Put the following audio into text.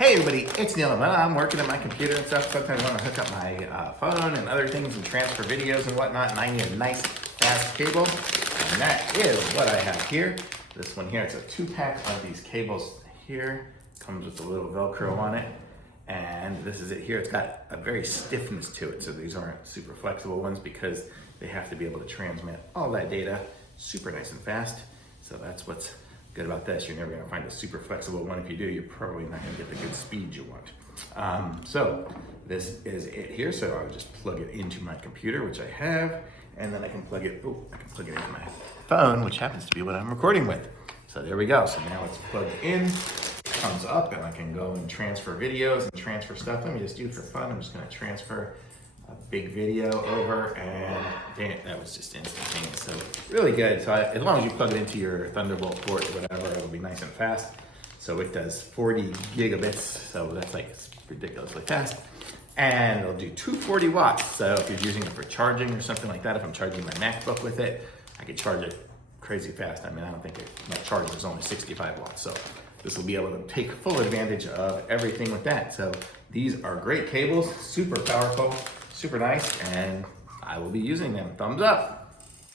Hey everybody, it's Neil. I'm working at my computer and stuff. Sometimes I want to hook up my phone and other things and transfer videos and whatnot, and I need a nice fast cable, and that is what I have here. This one here, it's a 2-pack of these cables here. Comes with a little Velcro on it, and this is it here. It's got a very stiffness to it, so these aren't super flexible ones because they have to be able to transmit all that data super nice and fast. So that's what's good about this. You're never gonna find a super flexible one. If you do, you're probably not gonna get the good speed you want. So this is it here. So I'll just plug it into my computer, which I have, and then I can plug it into my phone, which happens to be what I'm recording with. So there we go. So now it's plugged in, comes up, and I can go and transfer videos and transfer stuff. Let me just do it for fun. I'm just gonna transfer a big video over, and dang it, that was just instantaneous. So really good. So as long as you plug it into your Thunderbolt port or whatever, it'll be nice and fast. So it does 40 gigabits, so that's like ridiculously fast. And it'll do 240 watts. So if you're using it for charging or something like that, if I'm charging my MacBook with it, I could charge it crazy fast. I mean, I don't think my charger is only 65 watts. So this will be able to take full advantage of everything with that. So these are great cables, super powerful, super nice, and I will be using them. Thumbs up.